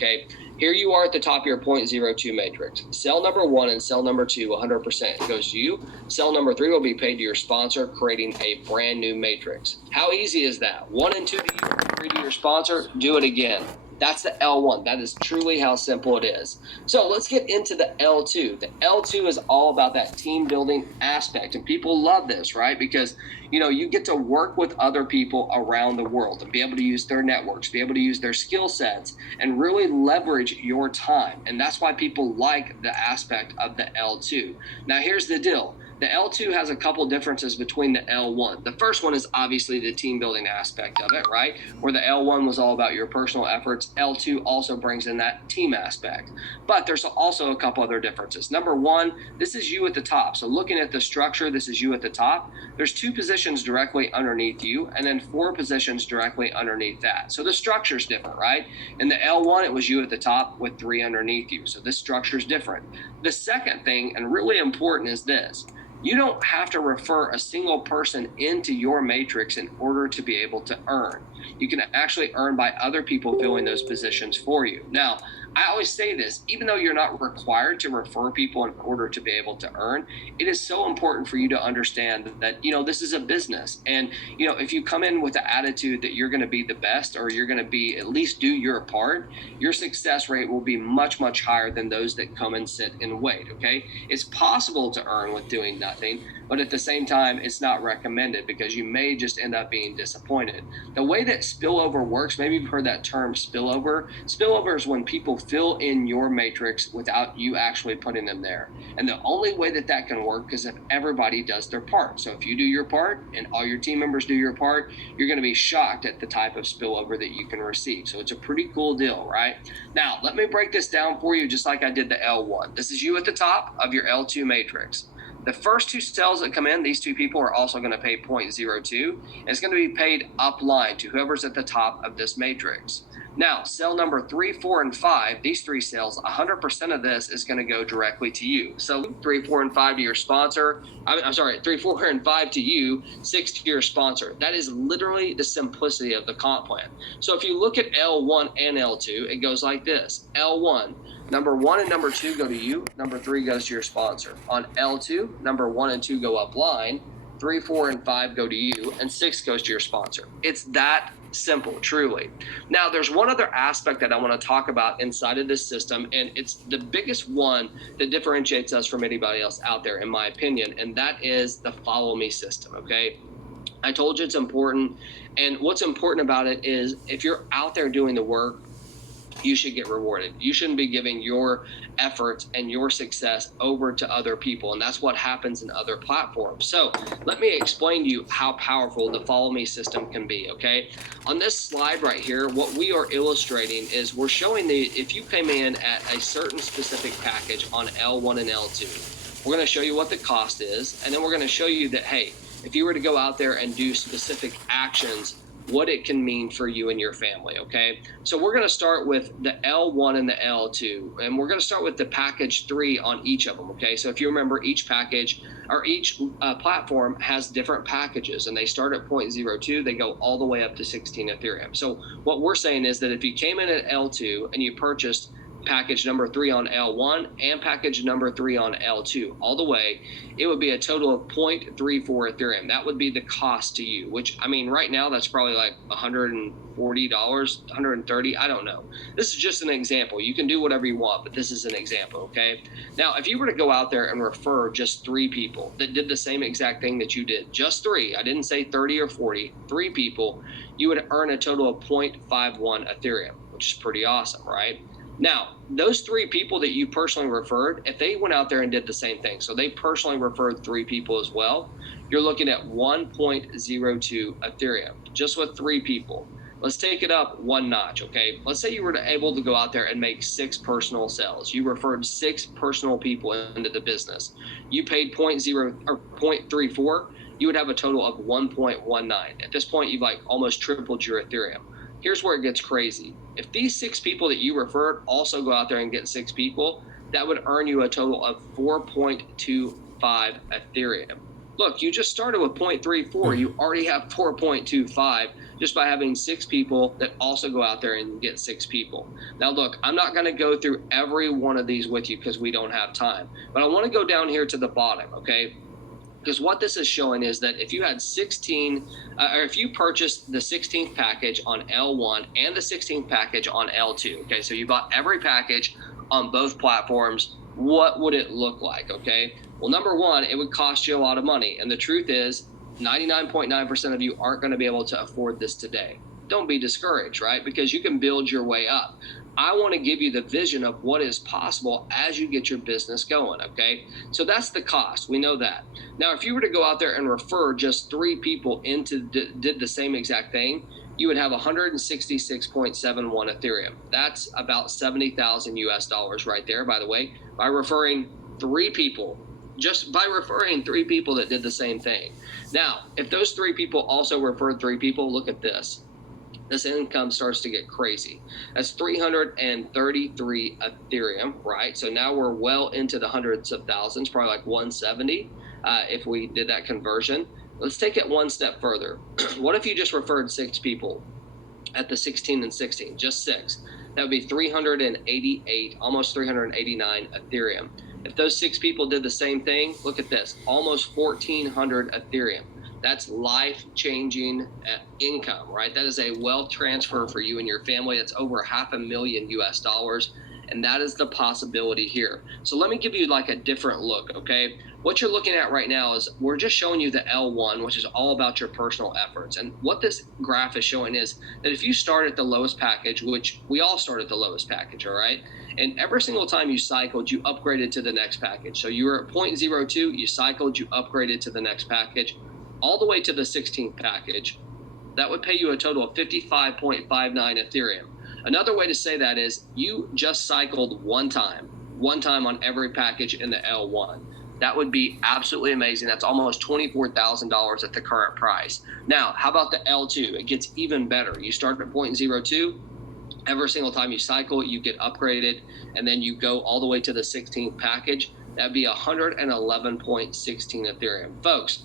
okay? Here you are at the top of your 0.02 matrix. Cell number 1 and cell number 2, 100% goes to you. Cell number 3 will be paid to your sponsor, creating a brand new matrix. How easy is that? 1 and 2 to you, 3 to your sponsor, do it again. That's the L1. That is truly how simple it is. So let's get into the L2. The L2 is all about that team building aspect. And people love this, right? Because, you get to work with other people around the world and be able to use their networks, be able to use their skill sets, and really leverage your time. And that's why people like the aspect of the L2. Now, here's the deal. The L2 has a couple differences between the L1. The first one is obviously the team building aspect of it, right? Where the L1 was all about your personal efforts. L2 also brings in that team aspect. But there's also a couple other differences. Number one, this is you at the top. So looking at the structure, this is you at the top. There's 2 positions directly underneath you, and then 4 positions directly underneath that. So the structure's different, right? In the L1, it was you at the top with 3 underneath you. So this structure's different. The second thing, and really important, is this. You don't have to refer a single person into your matrix in order to be able to earn. You can actually earn by other people filling those positions for you. Now, I always say this, even though you're not required to refer people in order to be able to earn, it is so important for you to understand that, this is a business. And, if you come in with the attitude that you're going to be the best, or you're going to be at least do your part, your success rate will be much, much higher than those that come and sit and wait. Okay. It's possible to earn with doing nothing, but at the same time, it's not recommended because you may just end up being disappointed. The way that spillover works, maybe you've heard that term spillover. Spillover is when people fill in your matrix without you actually putting them there. And the only way that that can work is if everybody does their part. So if you do your part and all your team members do your part, you're going to be shocked at the type of spillover that you can receive. So it's a pretty cool deal, right? Now, let me break this down for you just like I did the L1. This is you at the top of your L2 matrix. The first 2 cells that come in, these 2 people are also going to pay 0.02. And it's going to be paid upline to whoever's at the top of this matrix. Now, cell number 3, 4, and 5, these 3 cells, 100% of this is going to go directly to you. So 3, 4, and 5 to your sponsor. I'm sorry, 3, 4, and 5 to you, 6 to your sponsor. That is literally the simplicity of the comp plan. So if you look at L1 and L2, it goes like this. L1. Number 1 and number 2 go to you. Number 3 goes to your sponsor. On L2, number 1 and 2 go upline. 3, 4, and 5 go to you, and 6 goes to your sponsor. It's that simple, truly. Now, there's one other aspect that I want to talk about inside of this system, and it's the biggest one that differentiates us from anybody else out there, in my opinion, and that is the follow me system, okay? I told you it's important, and what's important about it is if you're out there doing the work, you should get rewarded. You shouldn't be giving your efforts and your success over to other people. And that's what happens in other platforms. So let me explain to you how powerful the follow me system can be. Okay. On this slide right here, what we are illustrating is we're showing if you came in at a certain specific package on L1 and L2, we're going to show you what the cost is. And then we're going to show you that, hey, if you were to go out there and do specific actions, what it can mean for you and your family, okay? So we're going to start with the L1 and the L2, and we're going to start with the package 3 on each of them, okay? So if you remember, each package or each platform has different packages, and they start at 0.02, they go all the way up to 16 Ethereum. So what we're saying is that if you came in at L2 and you purchased package number 3 on L1 and package number 3 on L2 all the way, it would be a total of 0.34 Ethereum. That would be the cost to you, which, I mean, right now that's probably like $140, $130, I don't know. This is just an example. You can do whatever you want, but this is an example, okay? Now, if you were to go out there and refer just 3 people that did the same exact thing that you did, just 3, I didn't say 30 or 40, 3 people, you would earn a total of 0.51 Ethereum, which is pretty awesome, right? Now, those 3 people that you personally referred, if they went out there and did the same thing, so they personally referred 3 people as well, you're looking at 1.02 Ethereum, just with 3 people. Let's take it up one notch, okay? Let's say you were able to go out there and make 6 personal sales. You referred 6 personal people into the business. You paid 0.34, you would have a total of 1.19. At this point, you've like almost tripled your Ethereum. Here's where it gets crazy. If these 6 people that you referred also go out there and get 6 people, that would earn you a total of 4.25 Ethereum. Look, you just started with 0.34. You already have 4.25. just by having 6 people that also go out there and get 6 people. Now look, I'm not going to go through every one of these with you because we don't have time, but I want to go down here to the bottom, okay? Because what this is showing is that if you had 16, or if you purchased the 16th package on L1 and the 16th package on L2, okay, so you bought every package on both platforms, what would it look like, okay? Well, number one, it would cost you a lot of money. And the truth is, 99.9% of you aren't going to be able to afford this today. Don't be discouraged, right? Because you can build your way up. I want to give you the vision of what is possible as you get your business going, okay? So that's the cost. We know that. Now, if you were to go out there and refer just 3 people did the same exact thing, you would have 166.71 Ethereum. That's about 70,000 US dollars right there, by the way, by referring 3 people. Just by referring 3 people that did the same thing. Now, if those 3 people also referred 3 people, look at this. This income starts to get crazy. That's 333 Ethereum, right? So now we're well into the hundreds of thousands, probably like 170 if we did that conversion. Let's take it one step further. What if you just referred 6 people at the 16 and 16, just 6? That would be 388, almost 389 Ethereum. If those 6 people did the same thing, look at this, almost 1,400 Ethereum. That's life-changing income, right? That is a wealth transfer for you and your family. That's over $500,000 US dollars, and that is the possibility here. So let me give you like a different look, okay? What you're looking at right now is we're just showing you the L1, which is all about your personal efforts. And what this graph is showing is that if you start at the lowest package, which we all start at the lowest package, all right? And every single time you cycled, you upgraded to the next package. So you were at 0.02, you cycled, you upgraded to the next package, all the way to the 16th package. That would pay you a total of 55.59 Ethereum. Another way to say that is you just cycled one time on every package in the L1. That would be absolutely amazing. That's almost $24,000 at the current price. Now, how about the L2? It gets even better. You start at 0.02. Every single time you cycle, you get upgraded, and then you go all the way to the 16th package. That'd be 111.16 Ethereum. Folks,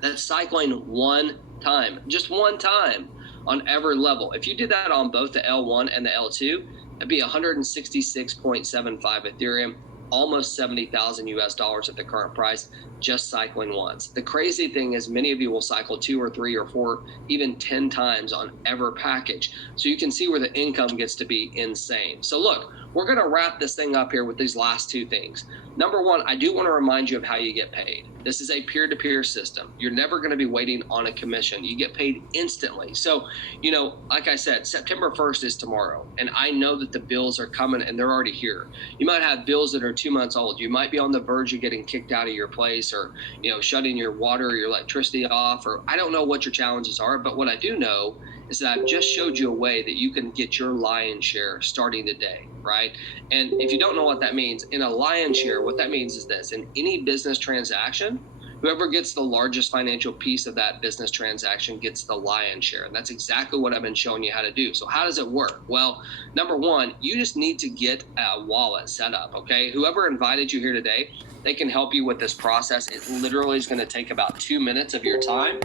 that's cycling one time, just one time on every level. If you did that on both the L1 and the L2, that'd be 166.75 Ethereum, almost 70,000 US dollars at the current price, just cycling once. The crazy thing is many of you will cycle 2 or 3 or 4, even 10 times on every package. So you can see where the income gets to be insane. So look, we're going to wrap this thing up here with these last 2 things. Number one, I do want to remind you of how you get paid. This is a peer-to-peer system. You're never going to be waiting on a commission. You get paid instantly. So, you know, like I said, September 1st is tomorrow, and I know that the bills are coming and they're already here. You might have bills that are 2 months old. You might be on the verge of getting kicked out of your place, or, you know, shutting your water or your electricity off, or I don't know what your challenges are, but what I do know is that I've just showed you a way that you can get your lion's share starting today, right? And if you don't know what that means, in a lion's share, what that means is this: in any business transaction, whoever gets the largest financial piece of that business transaction gets the lion's share. And that's exactly what I've been showing you how to do. So how does it work? Well, number one, you just need to get a wallet set up, okay? Whoever invited you here today, they can help you with this process. It literally is going to take about 2 minutes of your time.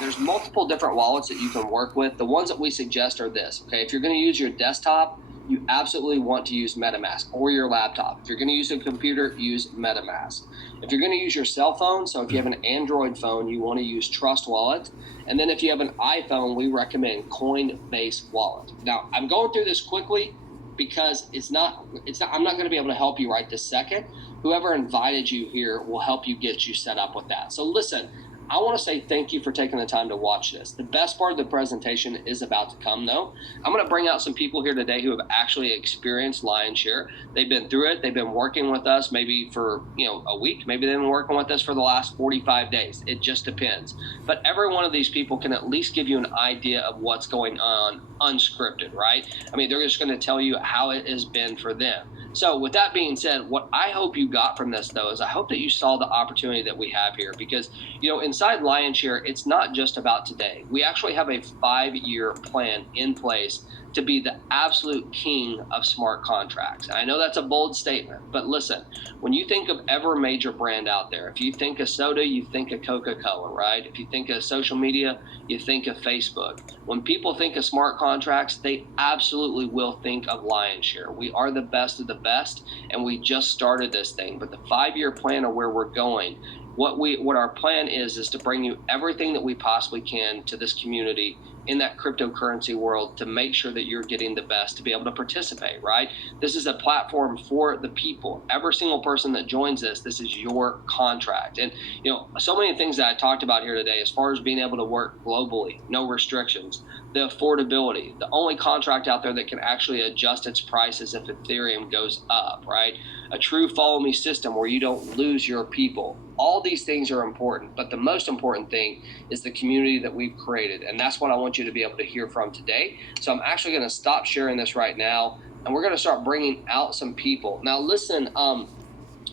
There's multiple different wallets that you can work with. The ones that we suggest are this, okay? If you're going to use your desktop, you absolutely want to use MetaMask, or your laptop. If you're going to use a computer, use MetaMask. If you're going to use your cell phone, so if you have an Android phone, you want to use Trust Wallet. And then if you have an iPhone, we recommend Coinbase Wallet. Now, I'm going through this quickly because I'm not going to be able to help you right this second. Whoever invited you here will help you get you set up with that. So listen, I want to say thank you for taking the time to watch this. The best part of the presentation is about to come, though. I'm going to bring out some people here today who have actually experienced Lionsshare. They've been through it. They've been working with us maybe for a week. Maybe they've been working with us for the last 45 days. It just depends. But every one of these people can at least give you an idea of what's going on unscripted, right? I mean, they're just going to tell you how it has been for them. So with that being said, what I hope you got from this, though, is I hope that you saw the opportunity that we have here, because, inside Lionsshare, it's not just about today. We actually have a 5-year plan in place to be the absolute king of smart contracts. And I know that's a bold statement, but listen, when you think of every major brand out there, if you think of soda, you think of Coca-Cola, right? If you think of social media, you think of Facebook. When people think of smart contracts, they absolutely will think of Lionsshare. We are the best of the best, and we just started this thing. But the 5-year plan of where we're going, what our plan is to bring you everything that we possibly can to this community in that cryptocurrency world to make sure that you're getting the best to be able to participate, right? This is a platform for the people. Every single person that joins this is your contract. And, so many things that I talked about here today, as far as being able to work globally, no restrictions, the affordability, the only contract out there that can actually adjust its prices if Ethereum goes up, right? A true follow me system where you don't lose your people. All these things are important, but the most important thing is the community that we've created. And that's what I want you to be able to hear from today. So I'm actually going to stop sharing this right now, and we're going to start bringing out some people. Now, listen,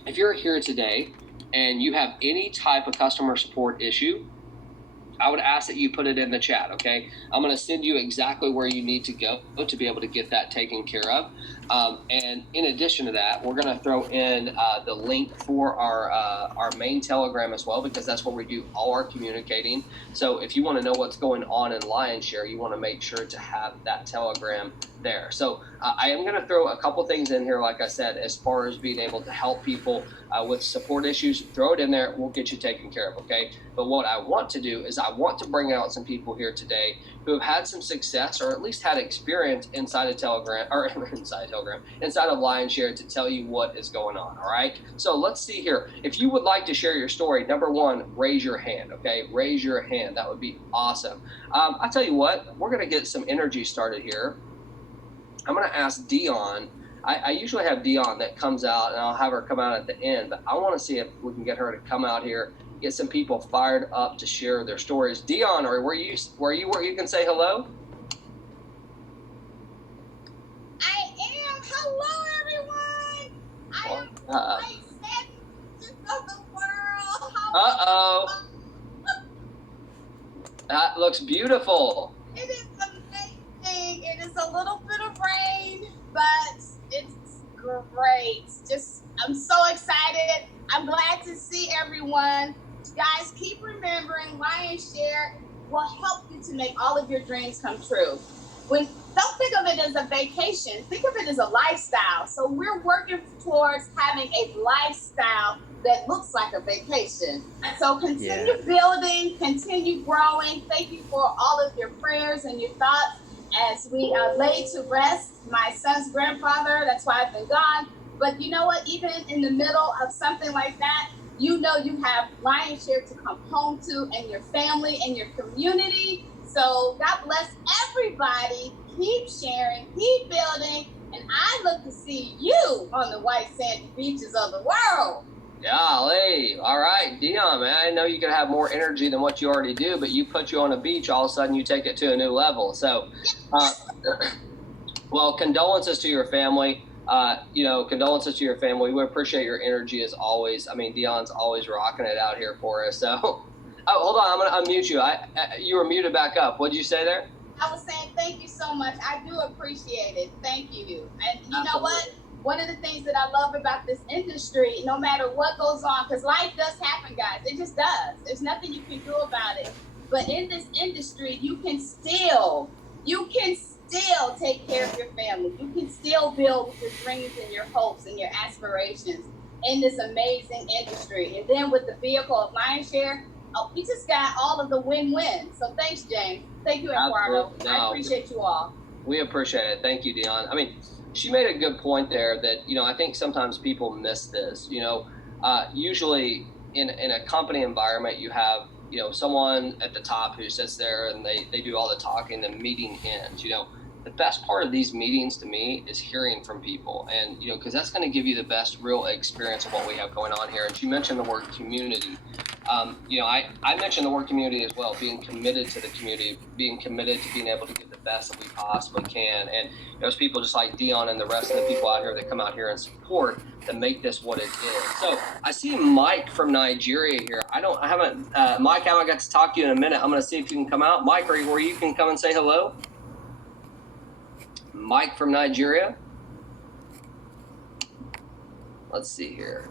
if you're here today and you have any type of customer support issue, I would ask that you put it in the chat, okay? I'm going to send you exactly where you need to go to be able to get that taken care of. And in addition to that, we're going to throw in the link for our main Telegram as well, because that's where we do all our communicating. So if you want to know what's going on in Lionsshare, you want to make sure to have that Telegram there. So I am going to throw a couple things in here, like I said, as far as being able to help people with support issues. Throw it in there. We'll get you taken care of, okay? But what I want to do is I want to bring out some people here today who have had some success, or at least had experience inside of Telegram, or inside of Lionsshare, to tell you what is going on, all right? So let's see here. If you would like to share your story, number one, raise your hand, okay? Raise your hand. That would be awesome. I tell you what, we're going to get some energy started here. I'm going to ask Dion. I usually have Dion that comes out, and I'll have her come out at the end, but I want to see if we can get her to come out here, get some people fired up to share their stories. Dion, or where you where you can say hello? I am. Hello, everyone. I am quite sad of the world. Uh-oh. That looks beautiful. It is amazing. It is a little bit of rain, but it's great. I'm so excited. I'm glad to see everyone. Guys, keep remembering Lionsshare will help you to make all of your dreams come true. Don't think of it as a vacation. Think of it as a lifestyle. So we're working towards having a lifestyle that looks like a vacation. So continue building, continue growing. Thank you for all of your prayers and your thoughts as we lay to rest my son's grandfather. That's why I've been gone. But you know what? Even in the middle of something like that, you know you have Lionsshare to come home to, and your family and your community. So God bless everybody. Keep sharing, keep building, and I look to see you on the white sandy beaches of the world. Golly. All right, Dion, man, I know you can have more energy than what you already do, but you put you on a beach, all of a sudden you take it to a new level. So, well, condolences to your family. Condolences to your family. We appreciate your energy as always. I mean, Dion's always rocking it out here for us. So, hold on, I'm going to unmute you. You were muted back up. What did you say there? I was saying thank you so much. I do appreciate it. Thank you. And you know what? One of the things that I love about this industry, no matter what goes on, because life does happen, guys. It just does. There's nothing you can do about it. But in this industry, you can still take care of your family. You can still build with your dreams and your hopes and your aspirations in this amazing industry. And then with the vehicle of Lionsshare, we just got all of the win-win. So thanks, James. Thank you, Eduardo. No, I appreciate you all. We appreciate it. Thank you, Dion. I mean, she made a good point there that, I think sometimes people miss this. Usually in a company environment, you have, someone at the top who sits there and they do all the talking, the meeting ends. The best part of these meetings to me is hearing from people, and because that's going to give you the best real experience of what we have going on here. And she mentioned the word community. I mentioned the word community as well, being committed to the community, being committed to being able to get the best that we possibly can. And those people just like Dion and the rest of the people out here that come out here and support to make this what it is. So I see Mike from Nigeria here. Mike, I haven't got to talk to you in a minute. I'm going to see if you can come out. Mike, where you can come and say hello? Mike from Nigeria. Let's see here.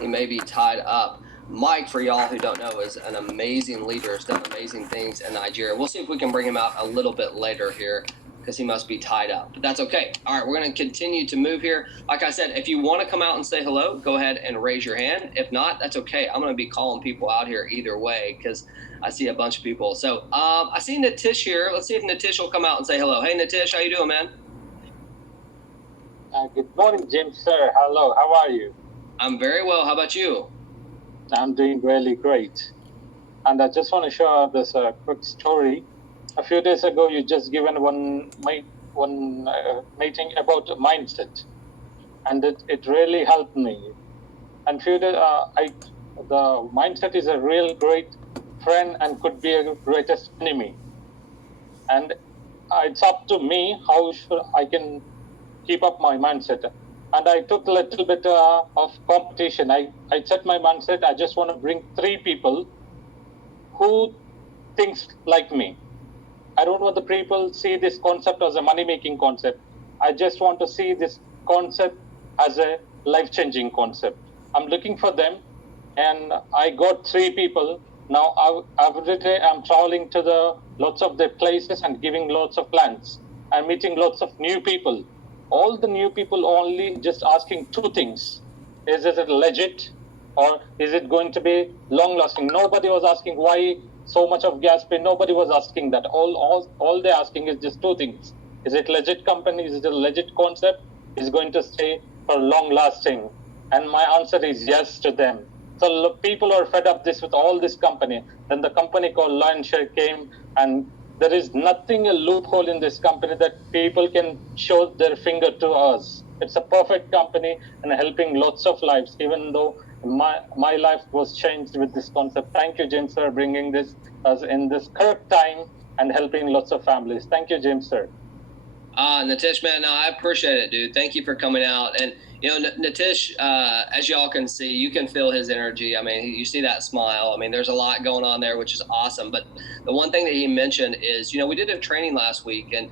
He may be tied up. Mike, for y'all who don't know, is an amazing leader. Has done amazing things in Nigeria. We'll see if we can bring him out a little bit later here because he must be tied up. But that's okay. All right, we're going to continue to move here. Like I said, if you want to come out and say hello, go ahead and raise your hand. If not, that's okay. I'm going to be calling people out here either way because I see a bunch of people. So I see Natish here. Let's see if Natish will come out and say hello. Hey, Natish, how you doing, man? Good morning, James, sir. Hello, how are you? I'm very well. How about you? I'm doing really great. And I just want to share this quick story. A few days ago, you just given one meeting about mindset, and it really helped me. And few days, the mindset is a real great friend and could be a greatest enemy. And it's up to me how I can keep up my mindset. And I took a little bit of competition. I set my mindset. I just want to bring 3 people who thinks like me. I don't want the people see this concept as a money-making concept. I just want to see this concept as a life-changing concept. I'm looking for them, and I got 3 people. Now every day I'm traveling to lots of the places and giving lots of plans. I'm meeting lots of new people. All the new people only just asking 2 things. Is it legit or is it going to be long lasting? Nobody was asking why so much of gas pay. Nobody was asking that. All they're asking is just 2 things. Is it legit company? Is it a legit concept? Is going to stay for long lasting? And my answer is yes to them. So people are fed up with all this company. Then the company called Lionsshare came, and there is nothing a loophole in this company that people can show their finger to us. It's a perfect company and helping lots of lives, even though my life was changed with this concept. Thank you, James, sir, bringing this as in this correct time and helping lots of families. Thank you, James, sir. Natish, man, no, I appreciate it, dude. Thank you for coming out. And, you know, Natish, as y'all can see, you can feel his energy. I mean, you see that smile. I mean, there's a lot going on there, which is awesome. But the one thing that he mentioned is, you know, we did a training last week, and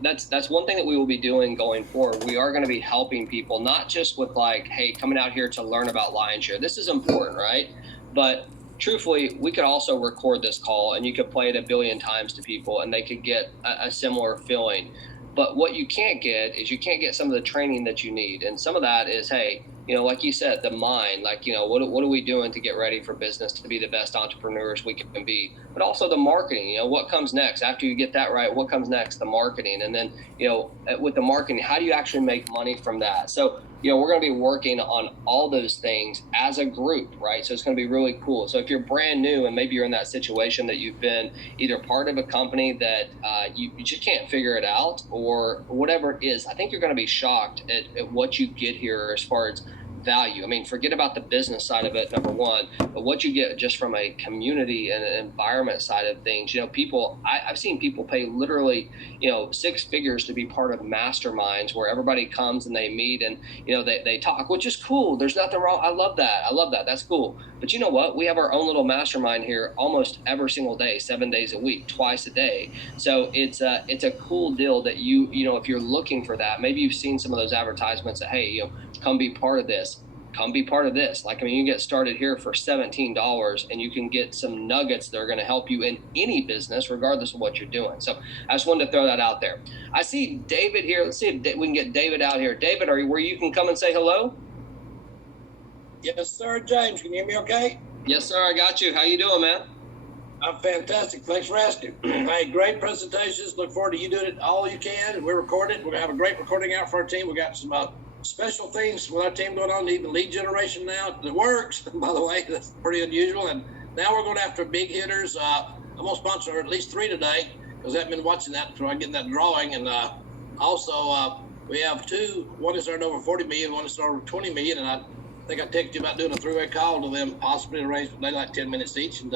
that's one thing that we will be doing going forward. We are going to be helping people, not just with like, hey, coming out here to learn about Lionsshare. This is important, right? But truthfully, we could also record this call and you could play it 1 billion times to people and they could get a similar feeling. But what you can't get is you can't get some of the training that you need. And some of that is, hey, you know, like you said, the mind, like, you know, what are we doing to get ready for business to be the best entrepreneurs we can be? But also the marketing, you know, what comes next? After you get that right, what comes next? The marketing. And then, you know, with the marketing, how do you actually make money from that? So, you know, we're going to be working on all those things as a group, right? So it's going to be really cool. So if you're brand new and maybe you're in that situation that you've been either part of a company that you just can't figure it out or whatever it is, I think you're going to be shocked at what you get here as far as value. I mean, forget about the business side of it, number one, but what you get just from a community and an environment side of things. You know, people, I've seen people pay literally, you know, 6 figures to be part of masterminds where everybody comes and they meet and, you know, they talk, which is cool. There's nothing wrong. I love that. That's cool. But you know what? We have our own little mastermind here almost every single day, 7 days a week, twice a day. So it's a cool deal that you know, if you're looking for that, maybe you've seen some of those advertisements that, hey, you know, come be part of this. Come be part of this. Like, I mean, you can get started here for $17 and you can get some nuggets that are going to help you in any business, regardless of what you're doing. So I just wanted to throw that out there. I see David here. Let's see if we can get David out here. David, are you where you can come and say hello? Yes, sir, James. Can you hear me okay? Yes, sir. I got you. How you doing, man? I'm fantastic. Thanks for asking. Hey, great presentations. Look forward to you doing it all you can. We're recording. We're going to have a great recording out for our team. We got some special things with our team going on, even lead generation now that works, by the way. That's pretty unusual. And now we're going after big hitters. I'm going to sponsor at least 3 today because I've been watching that, trying to get that drawing. And also, we have 2. One is earned over 40 million, one is over 20 million. And I think I texted you about doing a 3-way call to them, possibly arrange they like 10 minutes each. And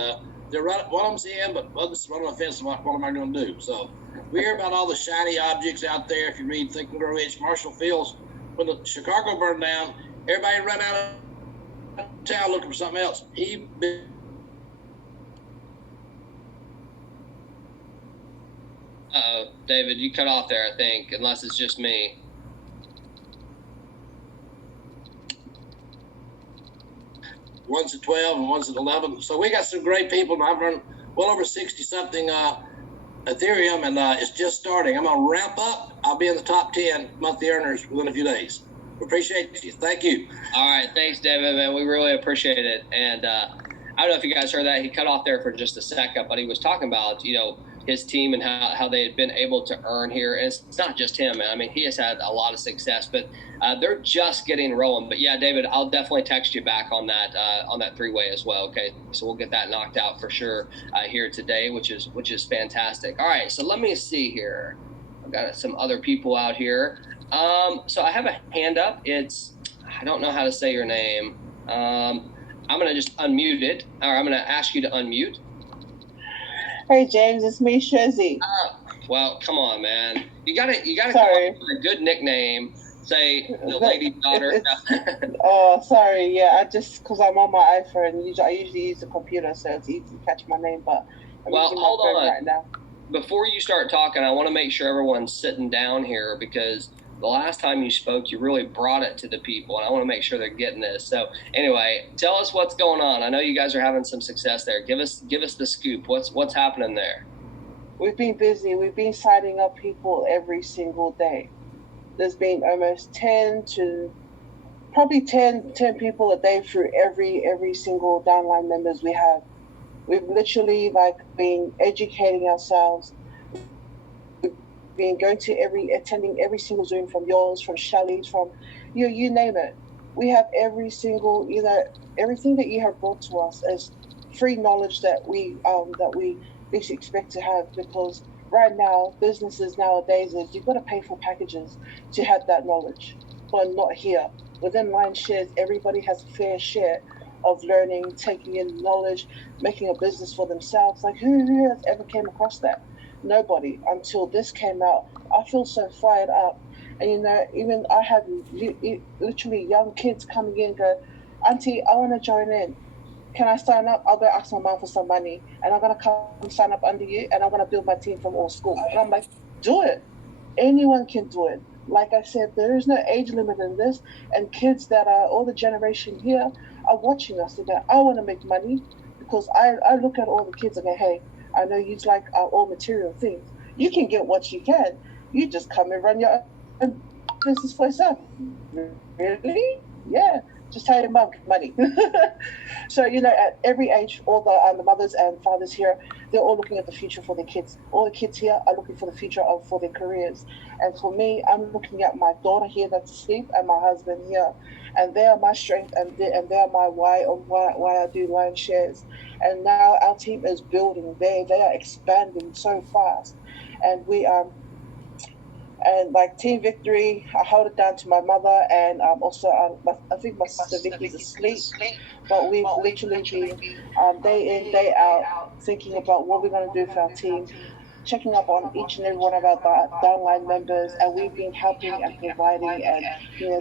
they're right, one of them's in, but others run on the fence. What am I going to do? So we hear about all the shiny objects out there. If you read Think and Grow Rich, Marshall Fields, when the Chicago burned down, everybody ran out of town looking for something else. Uh-oh. David, you cut off there, I think, unless it's just me. One's at 12 and one's at 11. So we got some great people. I've run well over 60 something Ethereum, and it's just starting. I'm gonna ramp up. I'll be in the top 10 monthly earners within a few days. Appreciate you. Thank you. All right, thanks, David, man. We really appreciate it. And I don't know if you guys heard that. He cut off there for just a second, but he was talking about, his team and how they had been able to earn here. And it's not just him, man. I mean, he has had a lot of success, but they're just getting rolling. But yeah, David, I'll definitely text you back on that three-way as well. Okay, so we'll get that knocked out for sure here today, which is fantastic. All right, so let me see here. I've got some other people out here. So I have a hand up. I don't know how to say your name. I'm gonna just unmute it, or I'm gonna ask you to unmute. Hey James, it's me, Shizzy. Well, come on, man. You gotta come Sorry. up with a good nickname. Say the lady's daughter. Oh, sorry. Yeah, because I'm on my iPhone. I usually use the computer, so it's easy to catch my name. But I'm using my hold phone on. right now. Before you start talking, I want to make sure everyone's sitting down here, because the last time you spoke, you really brought it to the people, and I want to make sure they're getting this. So anyway, tell us what's going on. I know you guys are having some success there. Give us the scoop. What's happening there? We've been busy. We've been signing up people every single day. There's been almost 10 people a day through every single downline members we have. We've literally been educating ourselves. Been going to attending every single Zoom, from yours, from Shelly's, from you name it. We have every single, everything that you have brought to us as free knowledge that we basically expect to have, because right now businesses nowadays is you've got to pay for packages to have that knowledge, but not here. Within Lionsshare, everybody has a fair share of learning, taking in knowledge, making a business for themselves. Like who has ever came across that? Nobody, until this came out. I feel so fired up. And even I have literally young kids coming in, go, Auntie, I want to join in. Can I sign up? I'll go ask my mom for some money, and I'm going to come sign up under you, and I'm going to build my team from all school. And I'm like, do it. Anyone can do it. Like I said, there is no age limit in this, and kids that are all the generation here are watching us. They go, I want to make money, because I look at all the kids and go, hey, I know you like all material things. You can get what you can. You just come and run your own business for yourself. Really? Yeah. Just tell your mom money. So, at every age, all the mothers and fathers here, they're all looking at the future for their kids. All the kids here are looking for the future for their careers. And for me, I'm looking at my daughter here that's asleep and my husband here. And they are my strength, and they are my why on why I do Lionshares. And now our team is building. They are expanding so fast. And we and like Team Victory, I hold it down to my mother, and also I think my sister Vicky's asleep. But we've literally been day in, day out thinking about what we're going to do for our team, checking up on each and every one of our downline members, and we've been helping and providing, and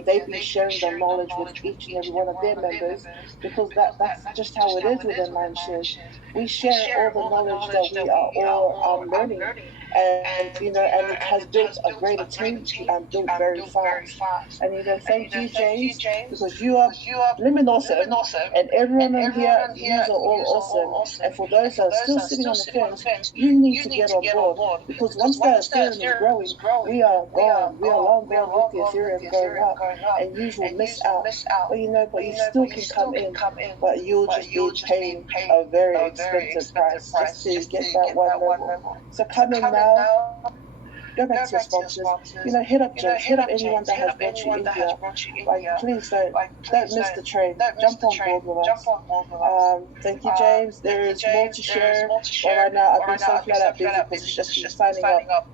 they've been sharing their knowledge with each and every one of their members, because that's just how it is within Lionsshare. We share all the knowledge that we are all learning. And and it has built a greater team and built very fast. And thank you, James, because you are living awesome, and everyone on here, you are all awesome. And for those that are still sitting on the fence, you need to get on board, because once that Ethereum is growing, we are gone. We are long gone with the Ethereum going up, and you will miss out. But but you still can come in, but you'll just be paying a very expensive price just to get that one level. So come in now. Go back to your sponsors. Hit up James. Hit up anyone that has brought you in here. Please don't miss the train. Jump on board with us. Thank you, James. There is more to share. But right now, I've been so flat out busy because it's just been signing up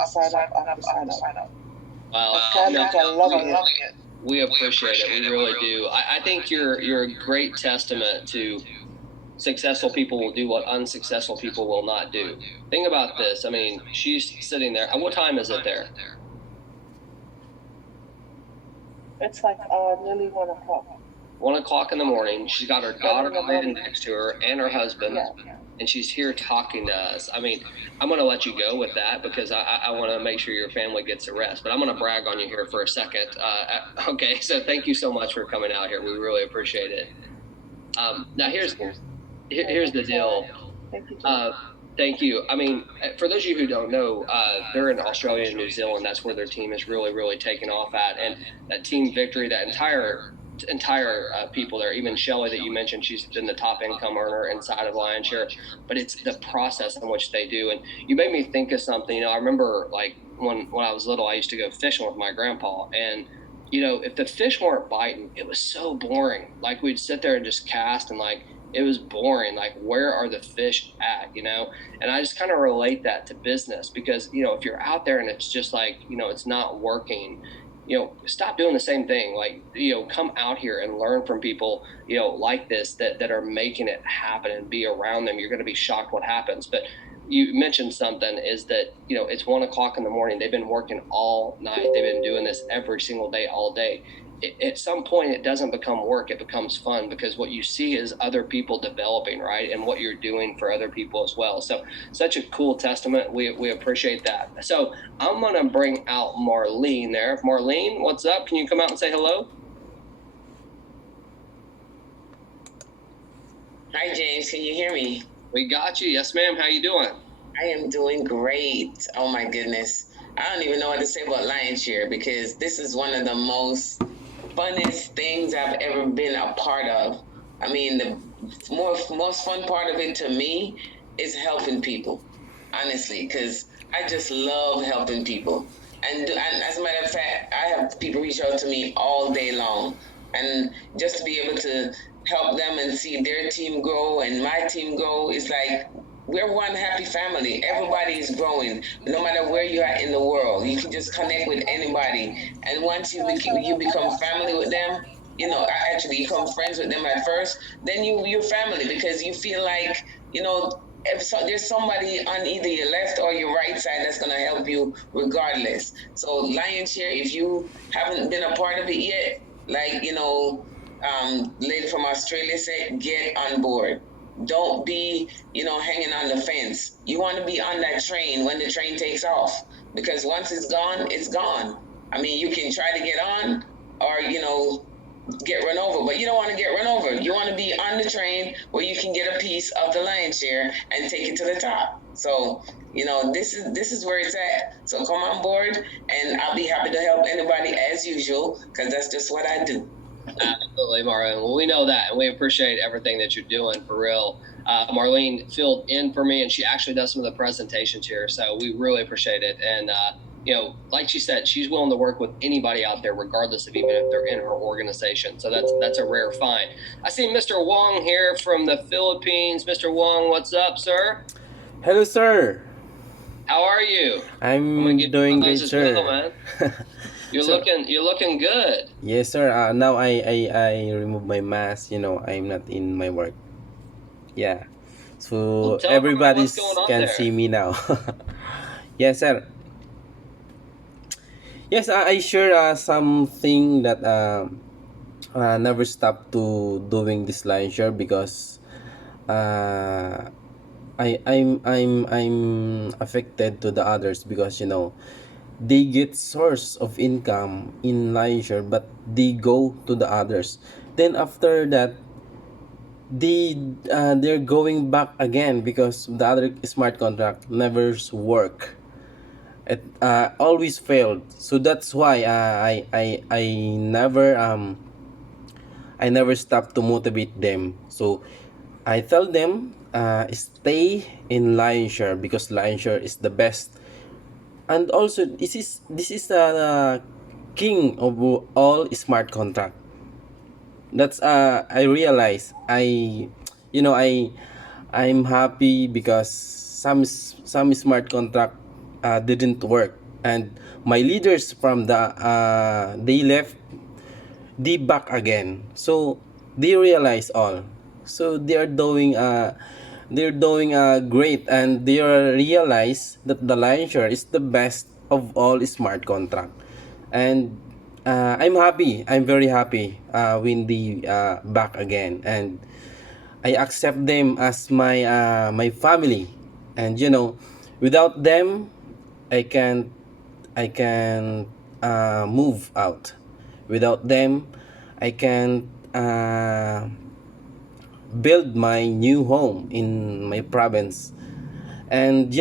after sign up. Wow. I'm loving it. We appreciate it. We really do. I think you're a great testament to successful people will do what unsuccessful people will not do. Think about this. I mean, she's sitting there. What time is it there? It's like nearly 1 o'clock. 1 o'clock in the morning. She's got her daughter laying next to her and her husband. and she's here talking to us. I mean, I'm going to let you go with that because I want to make sure your family gets a rest. But I'm going to brag on you here for a second. Okay, so thank you so much for coming out here. We really appreciate it. Now here's the deal. Thank you. Thank you. I mean, for those of you who don't know, they're in Australia and New Zealand. That's where their team is really taken off at, and that team victory, that entire people there, even Shelly that you mentioned, she's been the top income earner inside of Lionshare, but it's the process in which they do. And you made me think of something. You know, I remember like when I was little, I used to go fishing with my grandpa, and you know, if the fish weren't biting, it was so boring. Like we'd sit there and just cast, and like it was boring. Like, where are the fish at, you know? And I just kind of relate that to business because, you know, if you're out there and it's just like, you know, it's not working, you know, stop doing the same thing. Like, you know, come out here and learn from people, you know, like this, that are making it happen, and be around them. You're going to be shocked what happens. But you mentioned something is that, you know, it's 1 o'clock in the morning. They've been working all night. They've been doing this every single day, all day. At some point, it doesn't become work. It becomes fun because what you see is other people developing, right? And what you're doing for other people as well. So such a cool testament. We appreciate that. So I'm going to bring out Marlene there. Marlene, what's up? Can you come out and say hello? Hi, James. Can you hear me? We got you. Yes, ma'am. How you doing? I am doing great. Oh, my goodness. I don't even know what to say about Lionshare because this is one of the most funnest things I've ever been a part of. I mean, the most fun part of it to me is helping people, honestly, because I just love helping people. And as a matter of fact, I have people reach out to me all day long. And just to be able to help them and see their team grow and my team grow is like, we're one happy family. Everybody is growing, no matter where you are in the world. You can just connect with anybody, and once you become family with them, you know, actually you become friends with them at first. Then you're family because you feel like, you know, there's somebody on either your left or your right side that's gonna help you regardless. So Lionshare, if you haven't been a part of it yet, like, you know, lady from Australia said, get on board. Don't be, you know, hanging on the fence. You want to be on that train when the train takes off, because once it's gone, it's gone. I mean, you can try to get on or, you know, get run over, but you don't want to get run over. You want to be on the train where you can get a piece of the lion's share and take it to the top. So, you know, this is where it's at. So come on board, and I'll be happy to help anybody as usual, because that's just what I do. Absolutely, Marlene. Well, we know that, and we appreciate everything that you're doing for real. Marlene filled in for me, and she actually does some of the presentations here, so we really appreciate it. And you know, like she said, she's willing to work with anybody out there, regardless of even if they're in her organization. So that's a rare find. I see Mr. Wong here from the Philippines. Mr. Wong, what's up, sir? Hello, sir. How are you? I'm doing great, sir. Well, man. You're looking good. Yes, sir. Now I remove my mask. You know, I'm not in my work. Yeah, so Well, everybody there. can see me now. Yes, sir. Yes, I share something that never stop to doing this line share because I'm affected to the others because, you know, they get source of income in Lionsshare, but they go to the others. Then after that, they're going back again because the other smart contract never work. It always failed. So that's why I never stop to motivate them. So I tell them stay in Lionsshare because Lionsshare is the best. And also this is the king of all smart contract. That's I realize you know I'm happy because some smart contract didn't work, and my leaders from the they left, they back again, so they realize all, so they're doing great, and they realize that the Lionshare is the best of all smart contract. And I'm happy, I'm very happy when they back again. And I accept them as my family, and without them, I can I can move out. Without them, I can build my new home in my province. And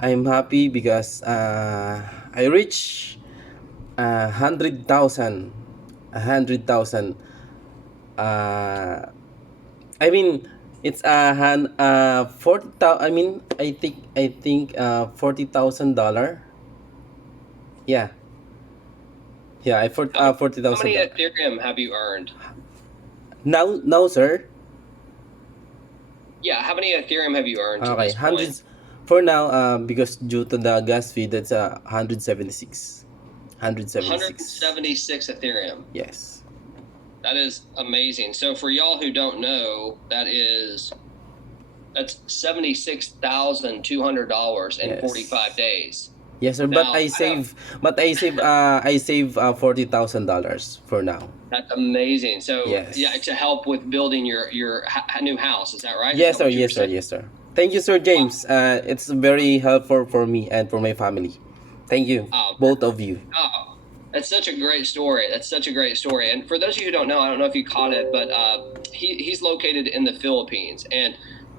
I'm happy because I reached 100,000. Uh, I mean, it's 40,000. I mean, I think $40,000. Yeah, yeah. I for forty How thousand many dollars. Ethereum have you earned? Now, sir. Yeah, how many Ethereum have you earned to Okay, this point? hundreds for now. Because due to the gas fee, that's 176. 176. 176 Ethereum. Yes. That is amazing. So for y'all who don't know, that's $76,200 in Yes. 45 days. Yes, sir. Now, I save $40,000 for now. That's amazing. So Yes. yeah, to help with building your new house, is that right? Yes, Is that sir. what you were Yes, sir. saying? Yes, sir. Thank you, Sir James. It's very helpful for me and for my family. Thank you, Oh, both of you. Oh, that's such a great story. That's such a great story. And for those of you who don't know, I don't know if you caught it, but he's located in the Philippines, and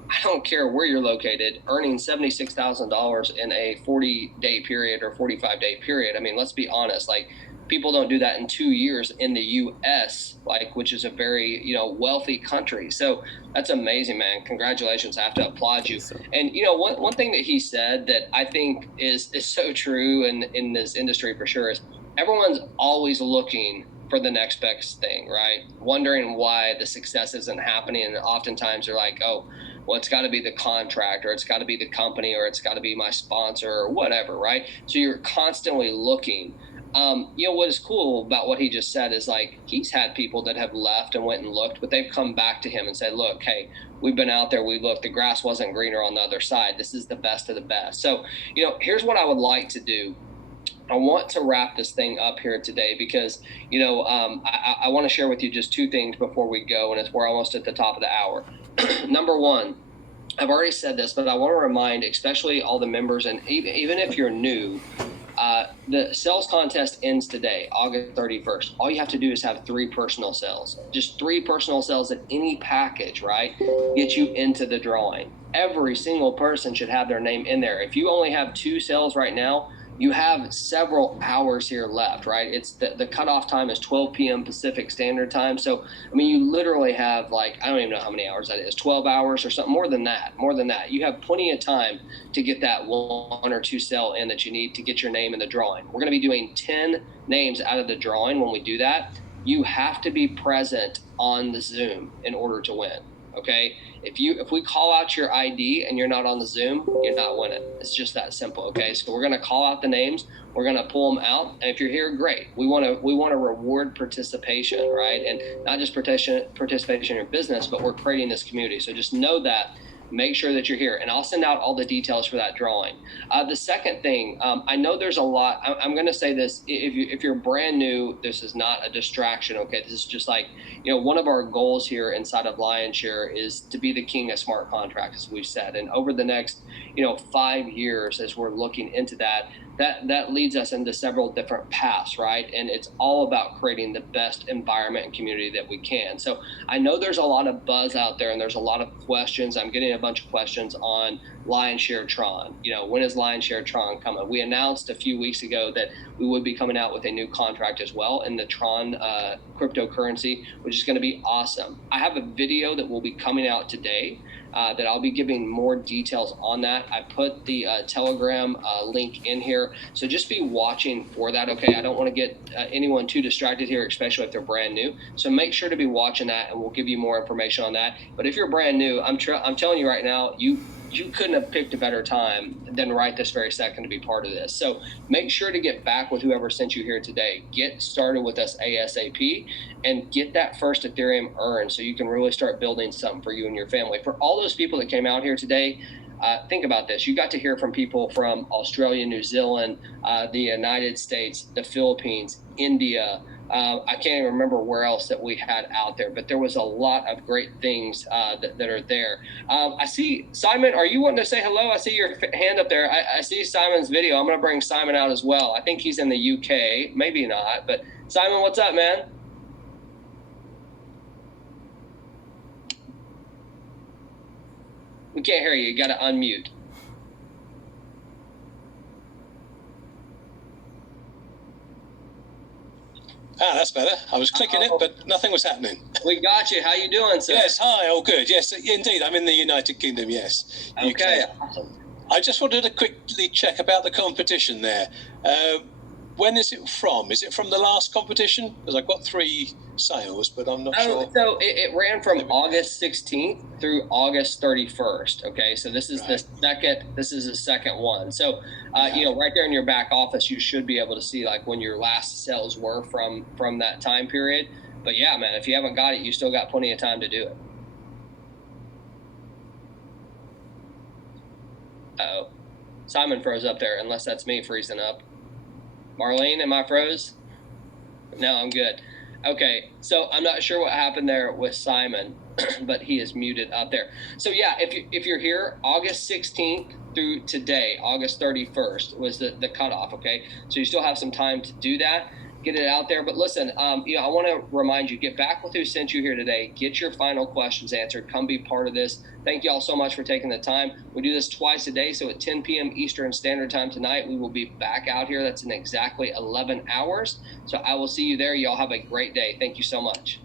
I don't care where you're located, earning $76,000 in a 40-day period or 45-day period. I mean, let's be honest. Like, people don't do that in 2 years in the U.S., which is a very wealthy country. So that's amazing, man. Congratulations. I have to applaud you. So, And one thing that he said that I think is so true in this industry for sure is everyone's always looking for the next best thing, right? Wondering why the success isn't happening, and oftentimes they're like, oh, well, it's got to be the contract, or it's got to be the company, or it's got to be my sponsor, or whatever, right? So you're constantly looking. What is cool about what he just said is, like, he's had people that have left and went and looked, but they've come back to him and said, look, hey, we've been out there, we looked, the grass wasn't greener on the other side. This is the best of the best. So, here's what I would like to do. I want to wrap this thing up here today because, I want to share with you just two things before we go, and we're almost at the top of the hour. Number one, I've already said this, but I want to remind, especially all the members, and even if you're new, the sales contest ends today, August 31st. All you have to do is have 3 personal sales. Just 3 personal sales in any package, right? Get you into the drawing. Every single person should have their name in there. If you only have 2 sales right now, you have several hours here left, right? It's the cutoff time is 12 p.m. Pacific Standard Time. So, I mean, you literally have, like, I don't even know how many hours that is, 12 hours or something, more than that. You have plenty of time to get that 1 or 2 sale in that you need to get your name in the drawing. We're going to be doing 10 names out of the drawing when we do that. You have to be present on the Zoom in order to win. Okay, if we call out your ID and you're not on the Zoom, you're not winning. It's just that simple. Okay, so we're gonna call out the names, we're gonna pull them out, and if you're here, great. We want to reward participation, right? And not just participation in your business, but we're creating this community. So just know that. Make sure that you're here, and I'll send out all the details for that drawing. The second thing, I know there's a lot. I'm going to say this: if you're brand new, this is not a distraction. Okay, this is just like, one of our goals here inside of Lionsshare is to be the king of smart contracts, as we've said. And over the next 5 years, as we're looking into that leads us into several different paths, right? And it's all about creating the best environment and community that we can. So I know there's a lot of buzz out there, and there's a lot of questions. I'm getting a bunch of questions on Lionsshare Tron. When is Lionsshare Tron coming? We announced a few weeks ago that we would be coming out with a new contract as well in the Tron cryptocurrency, which is going to be awesome. I have a video that will be coming out today that I'll be giving more details on that. I put the Telegram link in here, so just be watching for that. Okay, I don't want to get anyone too distracted here, especially if they're brand new. So make sure to be watching that, and we'll give you more information on that. But if you're brand new, I'm telling you right now, you couldn't have picked a better time than right this very second to be part of this. So make sure to get back with whoever sent you here today. Get started with us ASAP and get that first Ethereum earned so you can really start building something for you and your family. For all those people that came out here today, think about this. You got to hear from people from Australia, New Zealand, the United States, the Philippines, India, I can't even remember where else that we had out there, but there was a lot of great things that are there. I see Simon. Are you wanting to say hello? I see your hand up there. I see Simon's video. I'm going to bring Simon out as well. I think he's in the UK, maybe not. But Simon, what's up, man? We can't hear you. You got to unmute. Ah, that's better. I was clicking it, but nothing was happening. We got you. How you doing, sir? Yes, hi, all good. Yes, indeed. I'm in the United Kingdom, yes. Okay. UK. Awesome. I just wanted to quickly check about the competition there. When is it from? Is it from the last competition? Because I've got 3 sales, but I'm not sure. So it ran from August 16th through August 31st. Okay, so this is the second. This is the second one. So you know, right there in your back office, you should be able to see like when your last sales were from that time period. But yeah, man, if you haven't got it, you still got plenty of time to do it. Uh-oh. Simon froze up there, unless that's me freezing up. Marlene, am I froze? No, I'm good. Okay, so I'm not sure what happened there with Simon, but he is muted out there. So yeah, if you're here, August 16th through today, August 31st was the cutoff, okay? So you still have some time to do that. Get it out there. But listen, you know, I want to remind you, get back with who sent you here today. Get your final questions answered. Come be part of this. Thank you all so much for taking the time. We do this twice a day. So at 10 p.m. Eastern Standard Time tonight, we will be back out here. That's in exactly 11 hours. So I will see you there. Y'all have a great day. Thank you so much.